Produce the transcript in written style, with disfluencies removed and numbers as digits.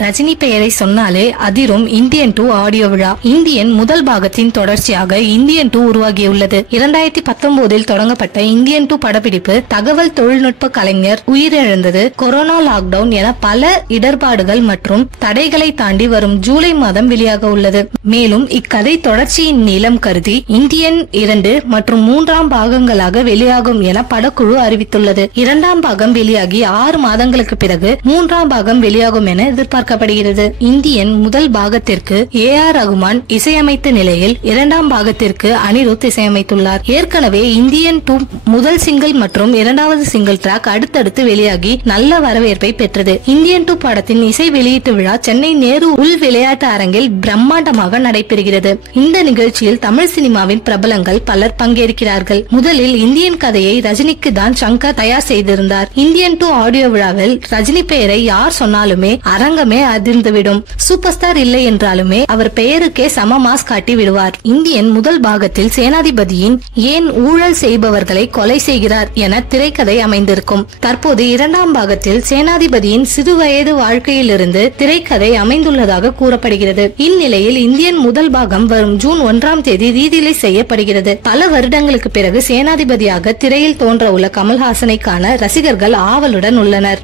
ரஜினி பெயரை சொன்னாலே அதிரும் இந்தியன் 2 ஆடியோ விழா. இந்தியன் முதல் பாகத்தின் தொடர்ச்சியாக இந்தியன் 2 உருவாகியுள்ளது. 2019 தொடங்கப்பட்ட இந்தியன் 2 படப்பிடிப்பு தகவல் தொழில்நுட்ப கலைஞர் உயிரிழந்தது, கொரோனா லாக்டவுன் என பல இடர்பாடுகள் மற்றும் தடைகளை தாண்டி வரும் ஜூலை மாதம் வெளியாக உள்ளது. மேலும் இக்கதை தொடர்ச்சியின் நீளம் கருதி இந்தியன் 2 மற்றும் 3ஆம் பாகங்களாக வெளியாகும் என படக்குழு அறிவித்துள்ளது. 2ஆம் பாகம் வெளியாகி 6 மாதங்களுக்கு பிறகு 3ஆம் பாகம் வெளியாகும் என எதிர்பார்க்கப்படுகிறது. இந்தியன் முதல் பாகத்திற்கு AR ரகுமான் இசையமைத்த நிலையில் 2ஆம் பாகத்திற்கு அனிருத் இசையமைத்துள்ளார். ஏற்கனவே இந்தியன் 2 முதல் சிங்கிள் மற்றும் 2வது சிங்கிள் டிராக் அடுத்தடுத்து வெளியாகி நல்ல வரவேற்பை பெற்றது. இந்தியன் 2 படத்தின் இசை வெளியீட்டு விழா சென்னை நேரு உள் விளையாட்டு அரங்கில் பிரம்மாண்டமாக நடைபெறுகிறது. இந்த நிகழ்ச்சியில் தமிழ் சினிமாவின் பிரபலங்கள் பலர் பங்கேற்கிறார்கள். முதலில் இந்தியன் கதையை ரஜினிக்கு தான் சங்கர் தயார் செய்திருந்தார். இந்தியன் 2 ஆடியோ விழாவில் ரஜினி பெயரை யார் சொன்னாலுமே அரங்கமே அதிர்ந்துவிடும். சூப்பர் ஸ்டார் இல்லை என்றாலுமே அவர் பெயருக்கே சம மாஸ் காட்டி விடுவார். இந்தியன் முதல் பாகத்தில் சேனாதிபதியின் ஏன் ஊழல் செய்பவர்களை கொலை செய்கிறார் என திரைக்கதை அமைந்திருக்கும். தற்போது 2ஆம் பாகத்தில் சேனாதிபதியின் சிறுவயது வாழ்க்கையிலிருந்து திரைக்கதை அமைந்துள்ளதாக கூறப்படுகிறது. இந்நிலையில் இந்தியன் முதல் பாகம் வரும் ஜூன் 1ஆம் தேதி ரீதிலை செய்யப்படுகிறது. பல வருடங்களுக்கு பிறகு சேனாதிபதியாக திரையில் தோன்ற உள்ள கமல்ஹாசனை காண ரசிகர்கள் ஆவலுடன் உள்ளனர்.